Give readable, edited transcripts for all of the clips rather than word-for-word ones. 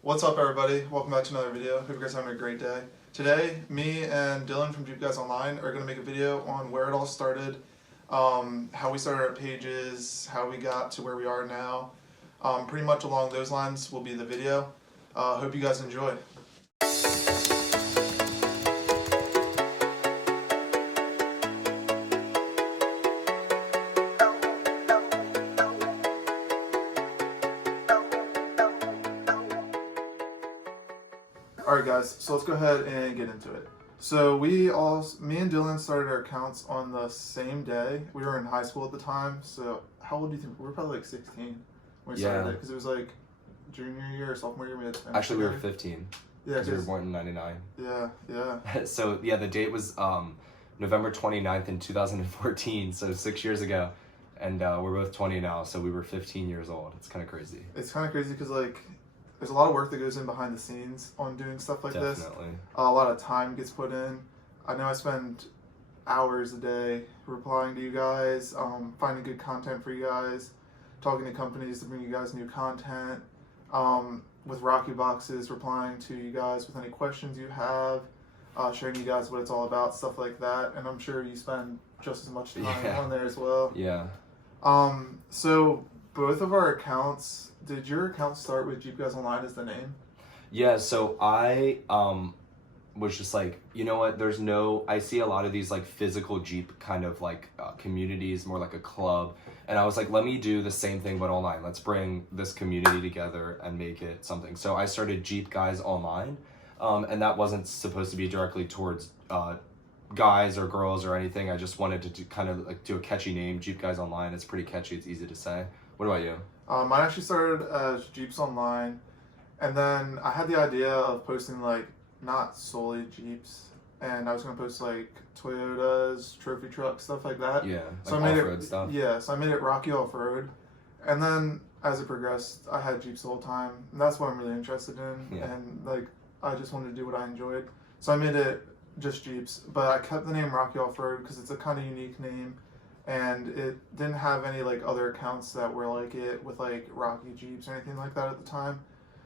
What's up, everybody? Welcome back to another video. Hope you guys are having a great day. Today, me and Dylan from Jeep Guys Online are going to make a video on where it all started, how we started our pages, how we got to where we are now. Pretty much along those lines will be the video. Hope you guys enjoy. Alright guys, so let's go ahead and get into it. So me and Dylan started our accounts on the same day. We were in high school at the time, so how old do you think? We were probably like 16 when we started it, because it was like junior year or sophomore year. Actually, we were 15. Yeah, because we were born in 99. Yeah. So yeah, the date was November 29th in 2014, so 6 years ago. And we're both 20 now, so we were 15 years old. It's kind of crazy. It's kind of crazy because there's a lot of work that goes in behind the scenes on doing stuff like this. Definitely. A lot of time gets put in. I know I spend hours a day replying to you guys, finding good content for you guys, talking to companies to bring you guys new content, with Rocky Boxes, replying to you guys with any questions you have, showing you guys what it's all about, stuff like that. And I'm sure you spend just as much time on there as well. Yeah. So both of our accounts, did your account start with Jeep Guys Online as the name? Yeah, so I was just like, you know what, I see a lot of these like physical Jeep kind of like communities, more like a club. And I was like, let me do the same thing but online. Let's bring this community together and make it something. So I started Jeep Guys Online. And that wasn't supposed to be directly towards guys or girls or anything. I just wanted to kind of like do a catchy name, Jeep Guys Online. It's pretty catchy, it's easy to say. What about you? Mine actually started as Jeeps Online, and then I had the idea of posting like not solely Jeeps, and I was gonna post like Toyotas, trophy trucks, stuff like that. Yeah, so like I made off-road stuff. Yeah, so I made it Rocky Off Road, and then as it progressed, I had Jeeps the whole time, and that's what I'm really interested in. Yeah. And like I just wanted to do what I enjoyed, so I made it just Jeeps, but I kept the name Rocky Off Road because it's a kind of unique name. And it didn't have any like other accounts that were like it with like Rocky Jeeps or anything like that at the time.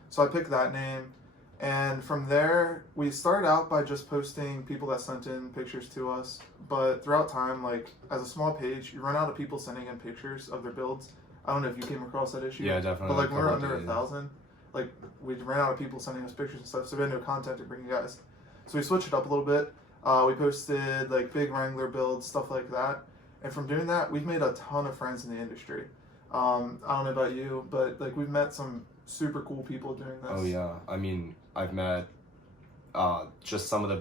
So I picked that name, and from there we started out by just posting people that sent in pictures to us. But throughout time, like as a small page, you run out of people sending in pictures of their builds. I don't know if you came across that issue. Yeah, definitely. But like we were under 1,000. Like we ran out of people sending us pictures and stuff, so we had no content to bring you guys. So we switched it up a little bit. We posted like big Wrangler builds, stuff like that. And from doing that, we've made a ton of friends in the industry. I don't know about you, but like we've met some super cool people doing this. Oh yeah, I mean, I've met just some of the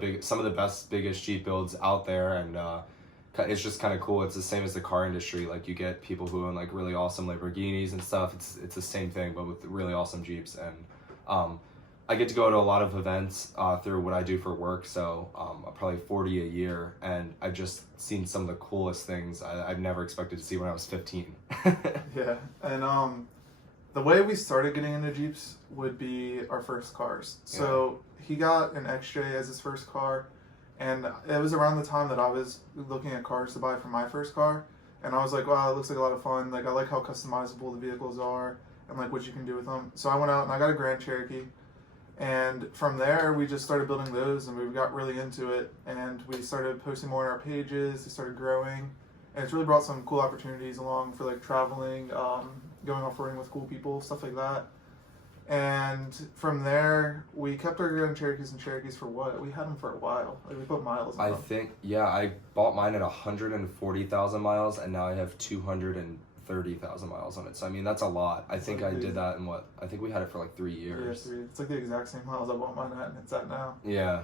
biggest Jeep builds out there, and it's just kind of cool. It's the same as the car industry. Like you get people who own like really awesome Lamborghinis and stuff. It's the same thing, but with really awesome Jeeps. And I get to go to a lot of events through what I do for work, so probably 40 a year, and I've just seen some of the coolest things I've never expected to see when I was 15. Yeah, and the way we started getting into Jeeps would be our first cars. So he got an XJ as his first car, and it was around the time that I was looking at cars to buy for my first car, and I was like, wow, it looks like a lot of fun. Like I like how customizable the vehicles are, and like what you can do with them. So I went out and I got a Grand Cherokee. And from there, we just started building those, and we got really into it. And we started posting more on our pages. They started growing, and it's really brought some cool opportunities along for like traveling, going off-roading with cool people, stuff like that. And from there, we kept our Grand Cherokees and Cherokees for what? We had them for a while. Like we put miles on them. I bought mine at 140,000 miles, and now I have 230,000 miles on it. So I mean, that's a lot. I think I did that in I think we had it for like 3 years. Yeah, it's like the exact same miles I bought mine at, and it's at now. Yeah.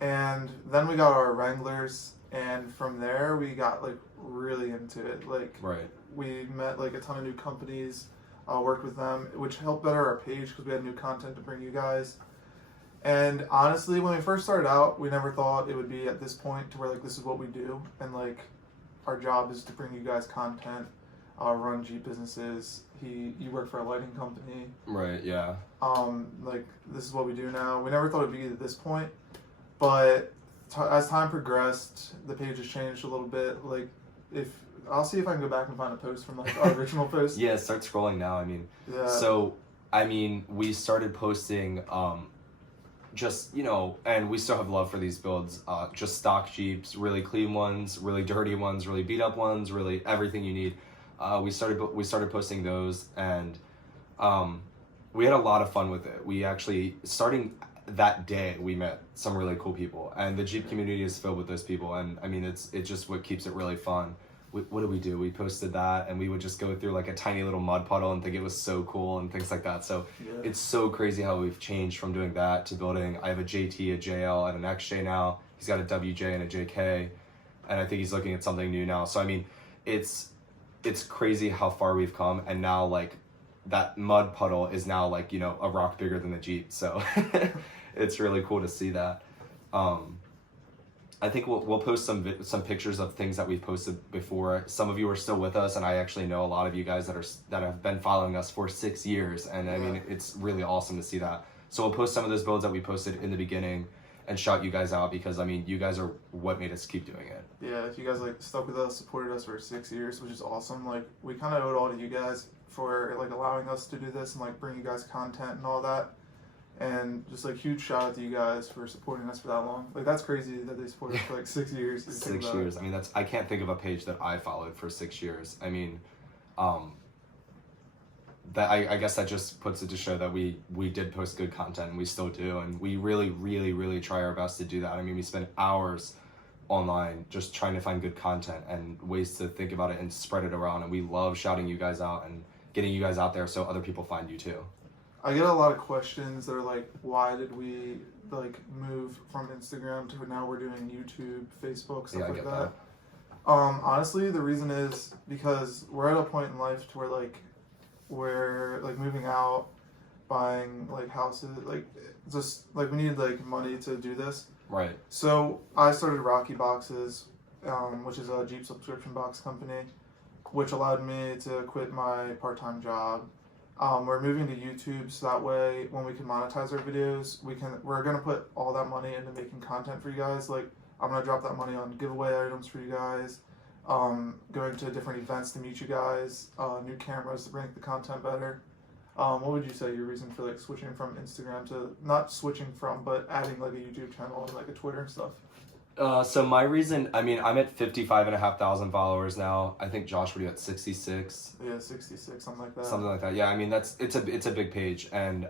And then we got our Wranglers, and from there we got like really into it. Like we met like a ton of new companies, worked with them, which helped better our page because we had new content to bring you guys. And honestly, when we first started out, we never thought it would be at this point to where like this is what we do, and like our job is to bring you guys content, run Jeep businesses. You work for a lighting company. Right, yeah. Like this is what we do now. We never thought it'd be at this point, but as time progressed, the page has changed a little bit. Like I'll see if I can go back and find a post from like our original post. Yeah, start scrolling now. I mean, yeah. So I mean, we started posting just, you know, and we still have love for these builds, just stock Jeeps, really clean ones, really dirty ones, really beat up ones, really everything you need. We started posting those, and we had a lot of fun with it. We actually, starting that day, we met some really cool people, and the Jeep community is filled with those people. And I mean, it's just what keeps it really fun. What did we do? We posted that, and we would just go through like a tiny little mud puddle and think it was so cool and things like that. So it's so crazy how we've changed from doing that to building. I have a JT, a JL, and an XJ now. He's got a WJ and a JK, and I think he's looking at something new now. So I mean, it's crazy how far we've come, and now like that mud puddle is now like, you know, a rock bigger than the Jeep. So it's really cool to see that. I think we'll post some pictures of things that we've posted before. Some of you are still with us, and I actually know a lot of you guys that have been following us for 6 years, and I mean, it's really awesome to see that. So we'll post some of those builds that we posted in the beginning and shout you guys out, because I mean, you guys are what made us keep doing it. Yeah, if you guys like stuck with us, supported us for 6 years, which is awesome. Like, we kind of owe it all to you guys for like allowing us to do this and like bring you guys content and all that. And just like huge shout out to you guys for supporting us for that long. Like, that's crazy that they supported us for like 6 years. 6 years. I mean, I can't think of a page that I followed for 6 years. I mean, that I guess that just puts it to show that we did post good content, and we still do, and we really, really, really try our best to do that. I mean, we spend hours online just trying to find good content and ways to think about it and spread it around, and we love shouting you guys out and getting you guys out there so other people find you too. I get a lot of questions that are like, why did we like move from Instagram to now we're doing YouTube, Facebook, stuff like that. Honestly, the reason is because we're at a point in life to where like we're like moving out, buying like houses, like just like we need like money to do this. Right. So I started Rocky Boxes, which is a Jeep subscription box company, which allowed me to quit my part-time job. We're moving to YouTube, so that way when we can monetize our videos, we're gonna put all that money into making content for you guys. Like, I'm gonna drop that money on giveaway items for you guys, going to different events to meet you guys, new cameras to bring the content better. What would you say your reason for like switching from Instagram to, not switching from, but adding like a YouTube channel and like a Twitter and stuff? So my reason, I mean, I'm at 55,500 followers now. I think Josh, what are you at, 66? Yeah, 66, something like that. Something like that. Yeah, I mean, it's a big page, and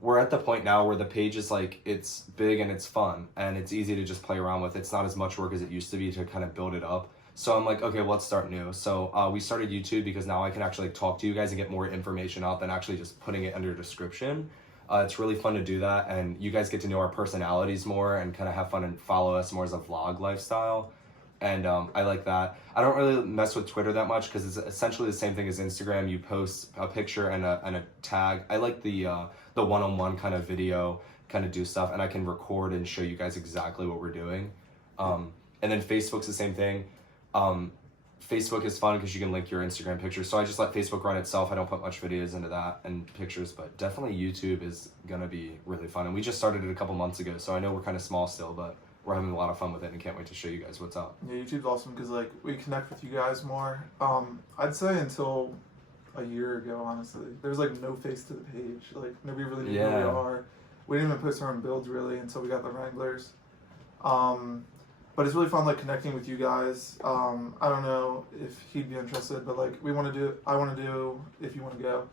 we're at the point now where the page is like, it's big and it's fun and it's easy to just play around with. It's not as much work as it used to be to kind of build it up. So I'm like, okay, let's start new. So we started YouTube because now I can actually like talk to you guys and get more information out than actually just putting it under description. It's really fun to do that, and you guys get to know our personalities more and kind of have fun and follow us more as a vlog lifestyle. And I like that. I don't really mess with Twitter that much because it's essentially the same thing as Instagram. You post a picture and a tag. I like the one-on-one kind of video, kind of do stuff, and I can record and show you guys exactly what we're doing. And then Facebook's the same thing. Facebook is fun because you can link your Instagram pictures. So I just let Facebook run itself. I don't put much videos into that and pictures, but definitely YouTube is going to be really fun. And we just started it a couple months ago, so I know we're kind of small still, but we're having a lot of fun with it and can't wait to show you guys what's up. Yeah, YouTube's awesome because like we connect with you guys more. I'd say until a year ago, honestly, there was like no face to the page. Like nobody really knew who we are. We didn't even post our own builds really until we got the Wranglers. But it's really fun like connecting with you guys. I don't know if he'd be interested, but like I want to do, if you want to go,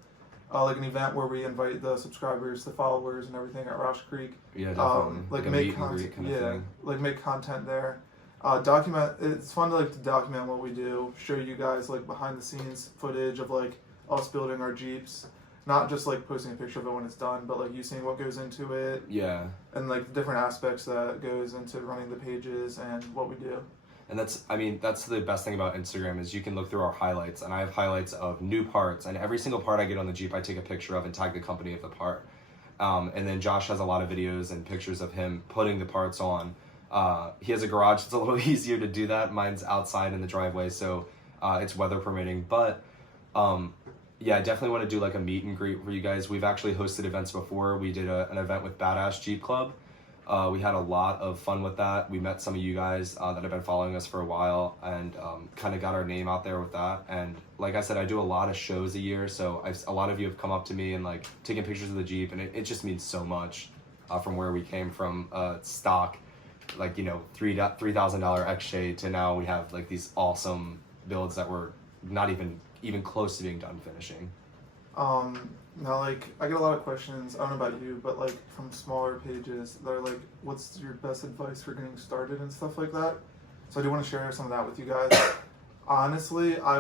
like an event where we invite the subscribers, the followers, and everything at Roush Creek. Yeah, definitely. Like make content. Yeah, like make content there. It's fun to like to document what we do. Show you guys like behind the scenes footage of like us building our Jeeps. Not just like posting a picture of it when it's done, but like you seeing what goes into it. Yeah. And like the different aspects that goes into running the pages and what we do. And that's the best thing about Instagram is you can look through our highlights, and I have highlights of new parts, and every single part I get on the Jeep I take a picture of and tag the company of the part. And then Josh has a lot of videos and pictures of him putting the parts on. He has a garage, it's a little easier to do that. Mine's outside in the driveway, so it's weather permitting, but yeah, I definitely want to do like a meet and greet for you guys. We've actually hosted events before. We did an event with Badass Jeep Club. We had a lot of fun with that. We met some of you guys that have been following us for a while, and kind of got our name out there with that. And like I said, I do a lot of shows a year, so a lot of you have come up to me and like taken pictures of the Jeep, and it just means so much from where we came from, stock, like, you know, $3,000 XJ to now we have like these awesome builds that we're not even close to being done finishing. Now, like, I get a lot of questions, I don't know about you, but like from smaller pages that are like, what's your best advice for getting started and stuff like that? So I do want to share some of that with you guys. Honestly, a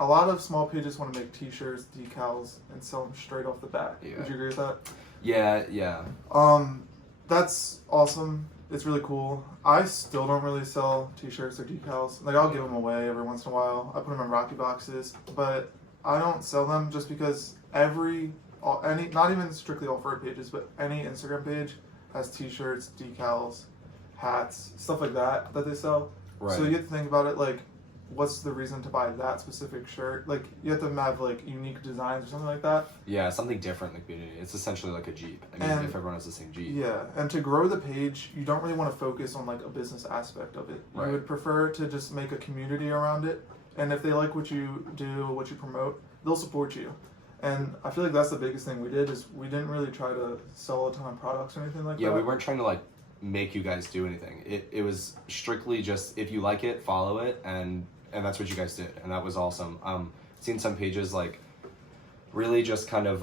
lot of small pages want to make t-shirts, decals, and sell them straight off the bat. Yeah. Would you agree with that? Yeah. That's awesome. It's really cool. I still don't really sell t-shirts or decals. Like, I'll give them away every once in a while. I put them in Rocky boxes, but I don't sell them just because not even strictly all fur pages, but any Instagram page has t-shirts, decals, hats, stuff like that they sell. Right. So you have to think about it like, what's the reason to buy that specific shirt? Like, you have to have like unique designs or something like that. Yeah, something different in the community. It's essentially like a Jeep. I mean, if everyone has the same Jeep. Yeah, and to grow the page, you don't really want to focus on like a business aspect of it. Right. You would prefer to just make a community around it, and if they like what you do, what you promote, they'll support you. And I feel like that's the biggest thing we did is we didn't really try to sell a ton of products or anything like that. Yeah, we weren't trying to like make you guys do anything. It was strictly just if you like it, follow it, and that's what you guys did, and that was awesome. Seen some pages like really just kind of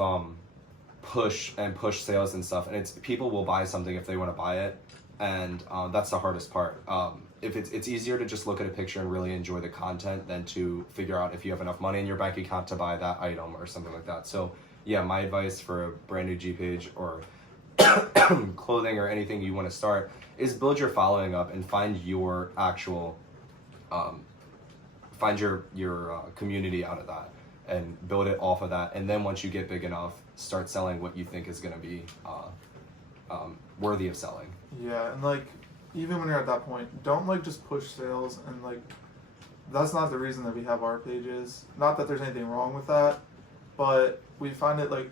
push sales and stuff, and it's people will buy something if they want to buy it, and that's the hardest part. If it's easier to just look at a picture and really enjoy the content than to figure out if you have enough money in your bank account to buy that item or something like that. So yeah, my advice for a brand new Jeep page or clothing or anything you want to start is build your following up and find your actual community out of that and build it off of that. And then once you get big enough, start selling what you think is going to be worthy of selling. Yeah, and like, even when you're at that point, don't like just push sales, and like, that's not the reason that we have our pages. Not that there's anything wrong with that, but we find it like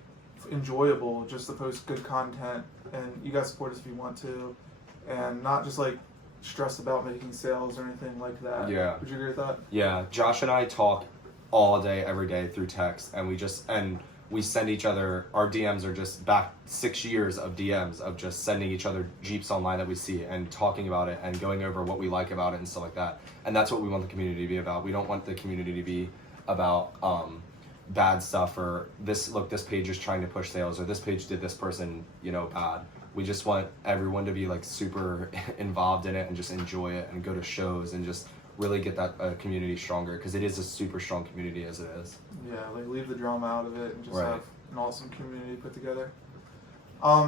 enjoyable just to post good content, and you guys support us if you want to, and not just like stress about making sales or anything like that. Yeah. Would you agree with that? Yeah, Josh and I talk all day, every day through text, and we send each other, our DMs are just back 6 years of DMs of just sending each other Jeeps online that we see and talking about it and going over what we like about it and stuff like that. And that's what we want the community to be about. We don't want the community to be about bad stuff or this page is trying to push sales or this page did this person, bad. We just want everyone to be like super involved in it and just enjoy it and go to shows and just really get that community stronger, because it is a super strong community as it is. Yeah, like leave the drama out of it and just Right. have an awesome community put together.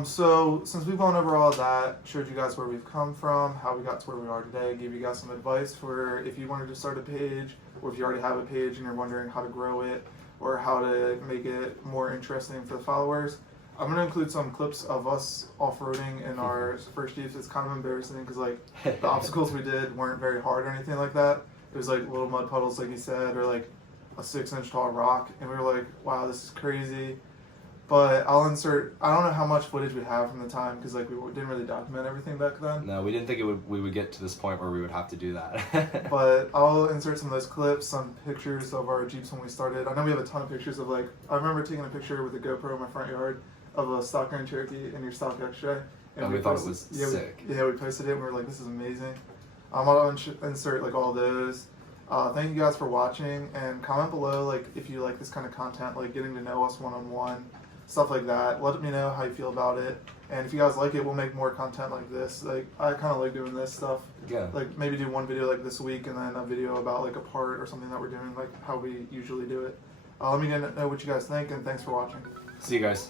So since we've gone over all of that, showed you guys where we've come from, how we got to where we are today, gave you guys some advice for if you wanted to start a page, or if you already have a page and you're wondering how to grow it, or how to make it more interesting for the followers. I'm going to include some clips of us off-roading in our first Jeeps. It's kind of embarrassing because like the obstacles we did weren't very hard or anything like that. It was like little mud puddles like you said, or like a 6-inch tall rock, and we were like, wow, this is crazy. But I'll insert, I don't know how much footage we have from the time because like we didn't really document everything back then. No, we didn't think we would get to this point where we would have to do that. But I'll insert some of those clips, some pictures of our Jeeps when we started. I know we have a ton of pictures of like, I remember taking a picture with a GoPro in my front yard of a stock Grand Cherokee and your stock X-Ray. And we thought it was sick. We posted it and we were like, this is amazing. I'll insert like all those. Thank you guys for watching, and comment below like if you like this kind of content, like getting to know us one-on-one, stuff like that. Let me know how you feel about it, and if you guys like it, we'll make more content like this. Like, I kind of like doing this stuff. Yeah. Like maybe do one video like this week and then a video about like a part or something that we're doing, like how we usually do it. Let me know what you guys think, and thanks for watching. See you guys.